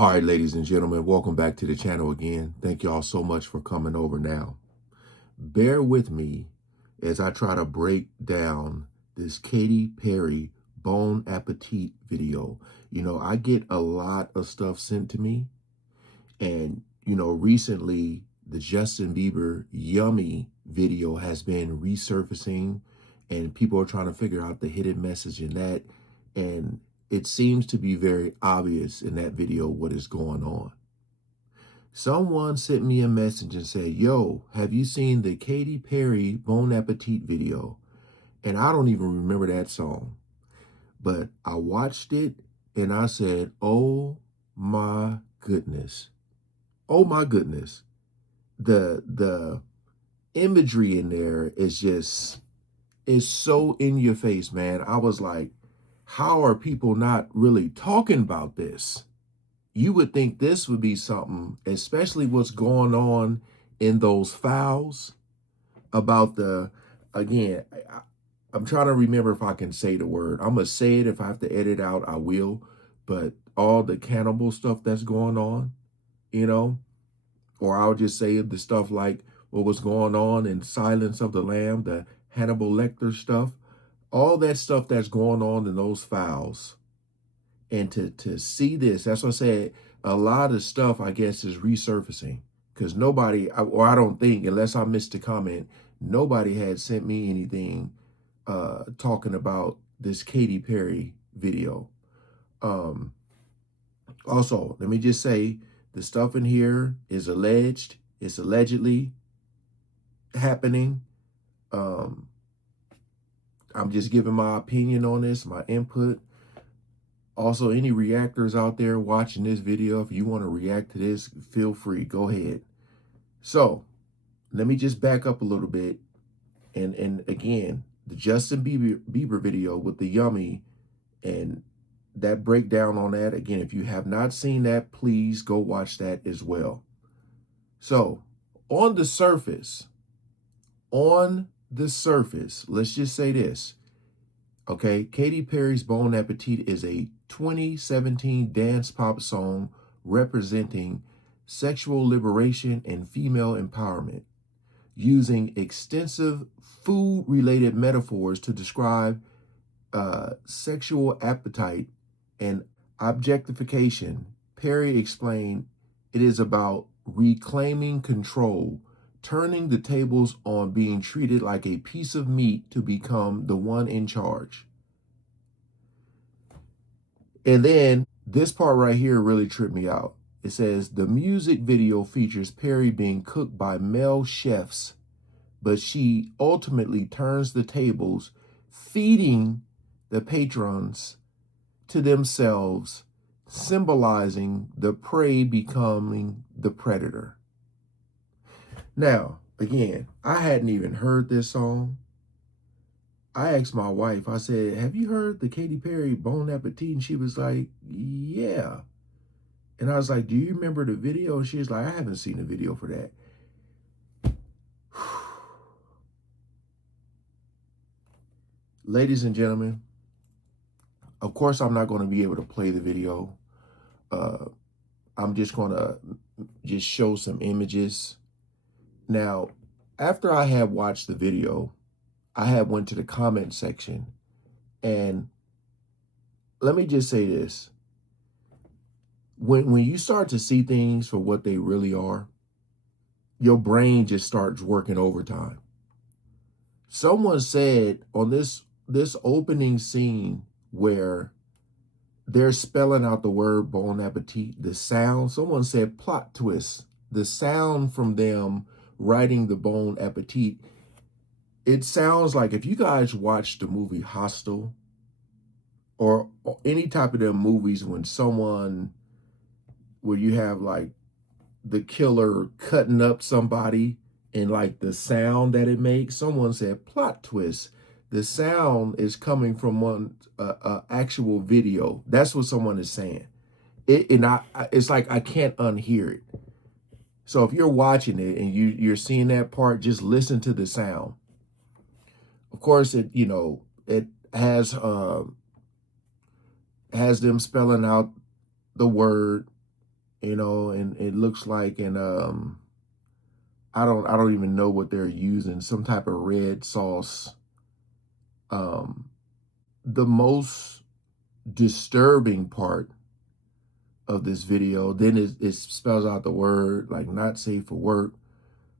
All right, ladies and gentlemen, welcome back to the channel again. Thank you all so much for coming over now. Bear with me as I try to break down this Katy Perry Bon Appetit video. You know, I get a lot of stuff sent to me, and, recently the Justin Bieber Yummy video has been resurfacing, and people are trying to figure out the hidden message in that, and it seems to be very obvious in that video what is going on. Someone sent me a message and said, yo, have you seen the Katy Perry Bon Appetit video? And I don't even remember that song. But I watched it and I said, oh my goodness. Oh my goodness. The imagery in there is so in your face, man. I was like, how are people not really talking about this? You would think this would be something, especially what's going on in those files about again, I'm trying to remember if I can say the word. I'm going to say it. If I have to edit out, I will. But all the cannibal stuff that's going on, or I'll just say the stuff like what was going on in Silence of the Lamb, the Hannibal Lecter stuff, all that stuff that's going on in those files. And to see this, that's what I said, a lot of stuff, I guess, is resurfacing. Because nobody, or I don't think, unless I missed a comment, nobody had sent me anything talking about this Katy Perry video. Also, let me just say, the stuff in here is alleged. It's allegedly happening. I'm just giving my opinion on this, my input. Also, any reactors out there watching this video, if you want to react to this, feel free, go ahead. So, let me just back up a little bit. And again, the Justin Bieber video with the Yummy and that breakdown on that. Again, if you have not seen that, please go watch that as well. So, on the surface, let's just say this. Okay, Katy Perry's Bon Appetit is a 2017 dance pop song representing sexual liberation and female empowerment, using extensive food-related metaphors to describe sexual appetite and objectification. Perry explained it is about reclaiming control, turning the tables on being treated like a piece of meat to become the one in charge. And then this part right here really tripped me out. It says the music video features Perry being cooked by male chefs, but she ultimately turns the tables, feeding the patrons to themselves, symbolizing the prey becoming the predator. Now, again, I hadn't even heard this song. I asked my wife, I said, have you heard the Katy Perry Bon Appetit? And she was like, yeah. And I was like, do you remember the video? And she was like, I haven't seen the video for that. Ladies and gentlemen, of course, I'm not going to be able to play the video. I'm just going to show some images. Now, after I had watched the video, I had went to the comment section, and let me just say this. When you start to see things for what they really are, your brain just starts working overtime. Someone said on this opening scene where they're spelling out the word Bon Appetit, the sound, someone said plot twist, the sound from them writing the Bon Appetit. It sounds like if you guys watch the movie Hostel or any type of them movies where you have like the killer cutting up somebody and like the sound that it makes, someone said plot twist. The sound is coming from one actual video. That's what someone is saying. It's like I can't unhear it. So if you're watching it and you're seeing that part, just listen to the sound. Of course, it has them spelling out the word you know, and it looks like, and I don't even know what they're using, some type of red sauce. The most disturbing part of this video, then it spells out the word like not safe for work,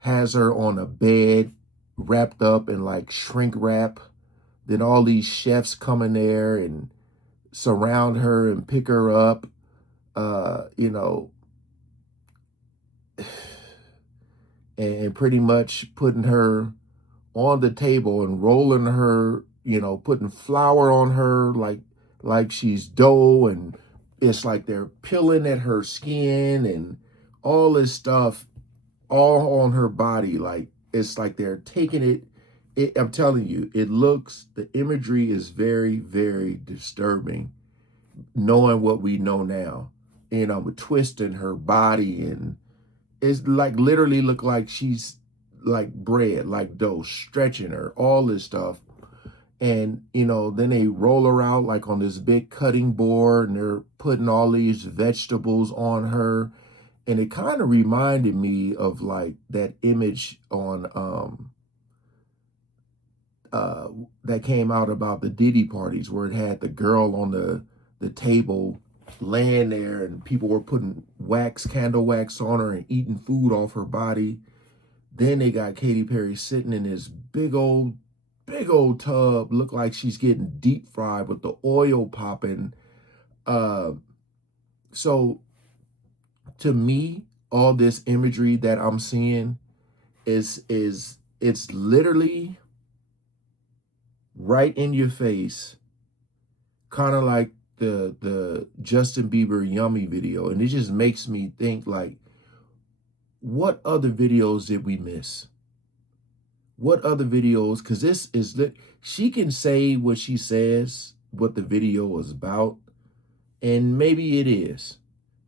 has her on a bed wrapped up in like shrink wrap. Then all these chefs come in there and surround her and pick her up, you know, and pretty much putting her on the table and rolling her, you know, putting flour on her like she's dough, and it's like they're peeling at her skin and all this stuff all on her body. Like it's like they're taking it. I'm telling you, the imagery is very, very disturbing, knowing what we know now. You know, twisting her body, and it's like literally look like she's like bread, like dough, stretching her, all this stuff. And, you know, then they roll her out like on this big cutting board, and they're putting all these vegetables on her. And it kind of reminded me of like that image on that came out about the Diddy parties, where it had the girl on the table laying there, and people were putting candle wax on her and eating food off her body. Then they got Katy Perry sitting in this big old tub, look like she's getting deep fried with the oil popping. So to me, all this imagery that I'm seeing is it's literally right in your face, kind of like the Justin Bieber Yummy video. And it just makes me think, like, what other videos did we miss? What other videos? Because this is she can say what she says, what the video is about, and maybe it is.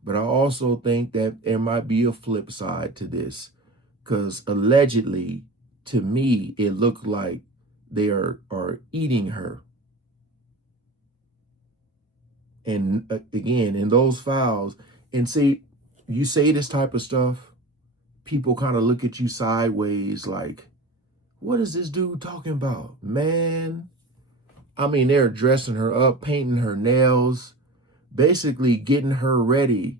But I also think that there might be a flip side to this, because allegedly, to me, it looked like they are eating her. And again, in those files, and see, you say this type of stuff, people kind of look at you sideways like, what is this dude talking about? Man, I mean, they're dressing her up, painting her nails, basically getting her ready,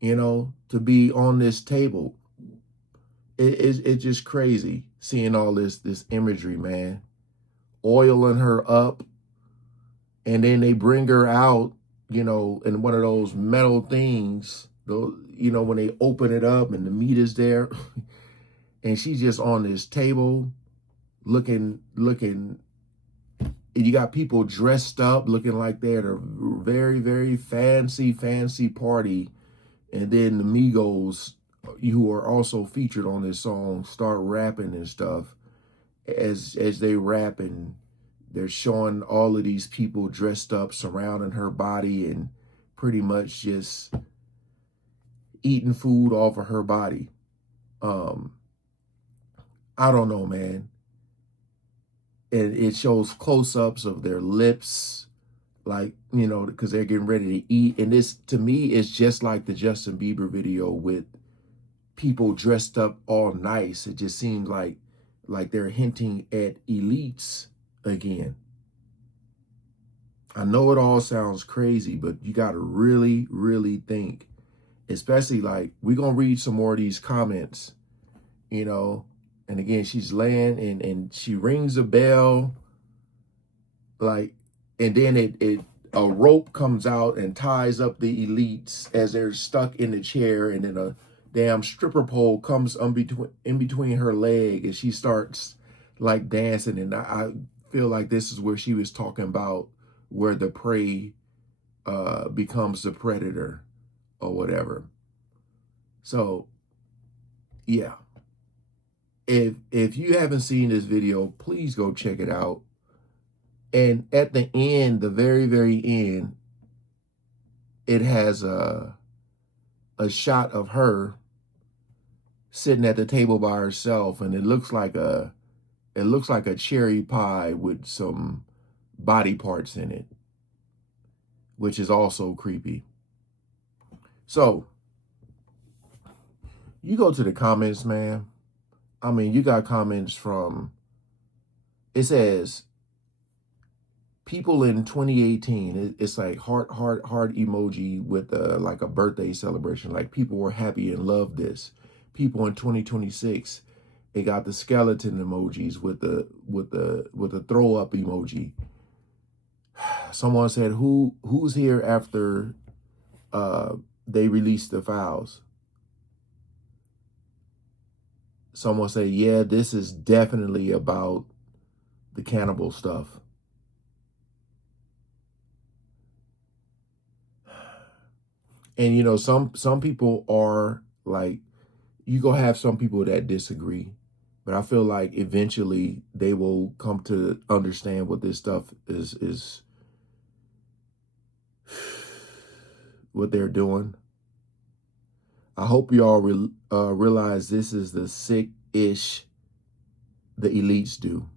you know, to be on this table. It's just crazy seeing all this imagery, man. Oiling her up, and then they bring her out, you know, in one of those metal things, those, you know, when they open it up and the meat is there, and she's just on this table looking, you got people dressed up looking like they're at a very, very fancy party. And then the Migos, who are also featured on this song, start rapping and stuff. As they rap, and they're showing all of these people dressed up surrounding her body and pretty much just eating food off of her body. I don't know, man. And it shows close-ups of their lips, like, you know, because they're getting ready to eat. And this, to me, is just like the Justin Bieber video with people dressed up all nice. It just seems like they're hinting at elites again. I know it all sounds crazy, but you got to really, really think, especially like, we're going to read some more of these comments, you know. And again, she's laying and she rings a bell, like, and then a rope comes out and ties up the elites as they're stuck in the chair, and then a damn stripper pole comes in between her leg, and she starts like dancing. And I feel like this is where she was talking about where the prey becomes the predator or whatever. So yeah. If you haven't seen this video, please go check it out. And at the end, the very, very end, it has a shot of her sitting at the table by herself, and it looks like a cherry pie with some body parts in it, which is also creepy. So You go to the comments, man. I mean, you got comments from, it says, people in 2018, it's like heart emoji with like a birthday celebration. Like people were happy and loved this. People in 2026, it got the skeleton emojis with the throw up emoji. Someone said, who's here after they released the files? Someone said, yeah, this is definitely about the cannibal stuff. And you know, some people are like, you gonna have some people that disagree, but I feel like eventually they will come to understand what this stuff is what they're doing. I hope y'all realize this is the sick-ish the elites do.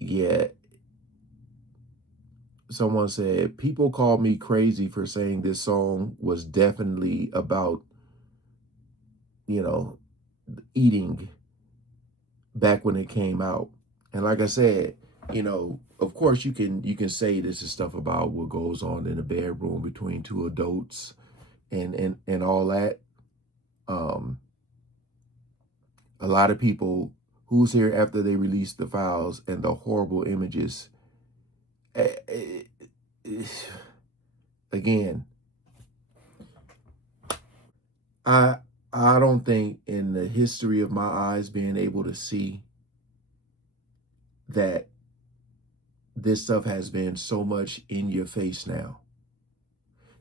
Yeah. Someone said, people called me crazy for saying this song was definitely about, you know, eating back when it came out. And like I said, you know, of course you can say this is stuff about what goes on in the bedroom between two adults and all that. Um, a lot of people, who's here after they released the files and the horrible images. Again, I I don't think in the history of my eyes being able to see that this stuff has been so much in your face now.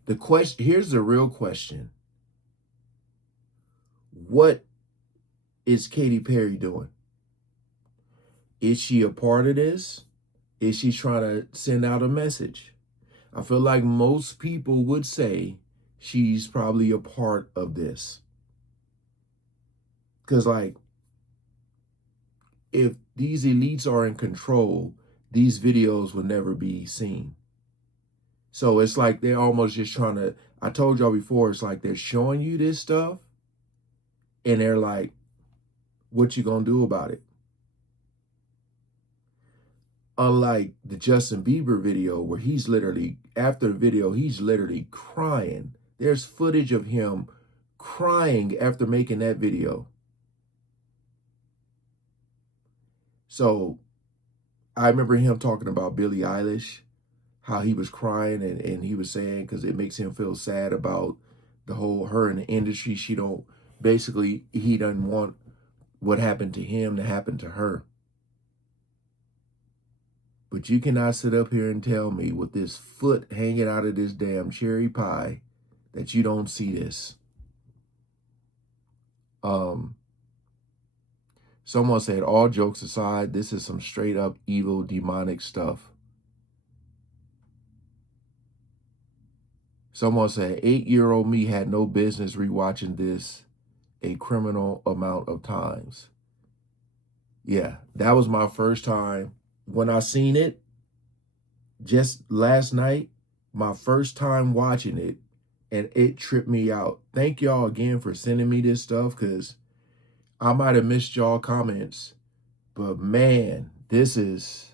The question, here's the real question. What is Katy Perry doing? Is she a part of this? Is she trying to send out a message? I feel like most people would say she's probably a part of this. Because, like, if these elites are in control, these videos will never be seen. So it's like they're almost just trying to, I told y'all before, it's like they're showing you this stuff and they're like, what you gonna do about it? Unlike the Justin Bieber video where he's literally, after the video, he's literally crying. There's footage of him crying after making that video. So I remember him talking about Billie Eilish, how he was crying and he was saying, because it makes him feel sad about the whole, her in the industry. She don't, basically, he doesn't want what happened to him to happen to her. But you cannot sit up here and tell me with this foot hanging out of this damn cherry pie that you don't see this. Someone said, all jokes aside, this is some straight up evil demonic stuff. Someone said, 8-year-old me had no business rewatching this a criminal amount of times. Yeah, that was my first time when I seen it just last night, my first time watching it, and it tripped me out. Thank y'all again for sending me this stuff, because I might have missed y'all comments, but man, this is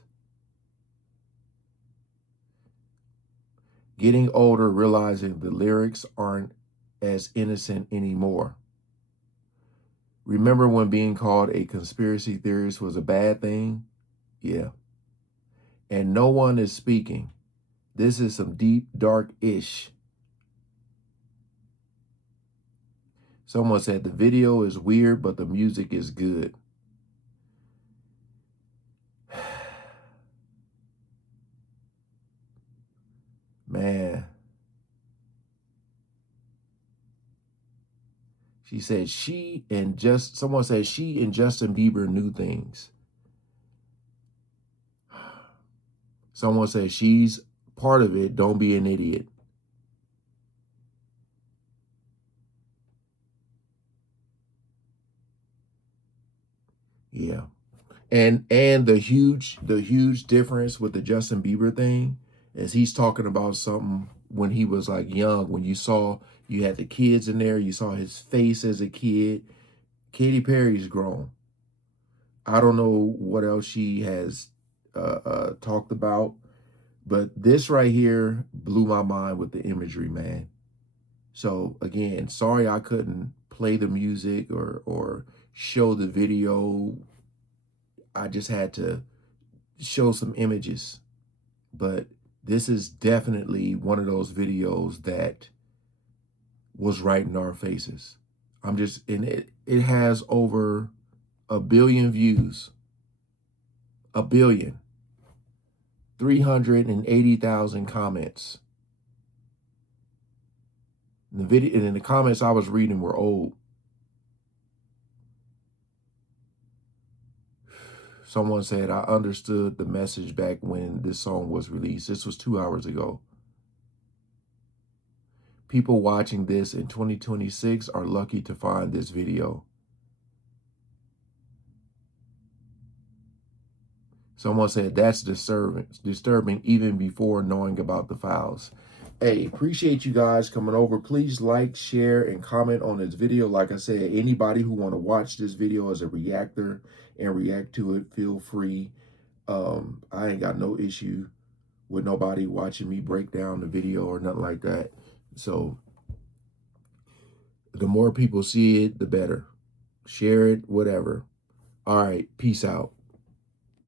getting older, realizing the lyrics aren't as innocent anymore. Remember when being called a conspiracy theorist was a bad thing? Yeah. And no one is speaking. This is some deep, dark-ish. Someone said the video is weird, but the music is good. Man. She said someone said she and Justin Bieber knew things. Someone said she's part of it. Don't be an idiot. Yeah. And the huge difference with the Justin Bieber thing as he's talking about something when he was like young, when you had the kids in there, you saw his face as a kid. Katy Perry's grown. I don't know what else she has talked about, but this right here blew my mind with the imagery, man. So again, sorry I couldn't play the music or show the video. I just had to show some images. But this is definitely one of those videos that was right in our faces. And it has over 1 billion views. 1 billion. 380,000 comments. And the video and the comments I was reading were old. Someone said, I understood the message back when this song was released. This was 2 hours ago. People watching this in 2026 are lucky to find this video. Someone said that's disturbing even before knowing about the files. Hey, appreciate you guys coming over. Please like, share, and comment on this video. Like I said, anybody who want to watch this video as a reactor and react to it, feel free. I ain't got no issue with nobody watching me break down the video or nothing like that. So the more people see it, the better. Share it, whatever. All right, peace out.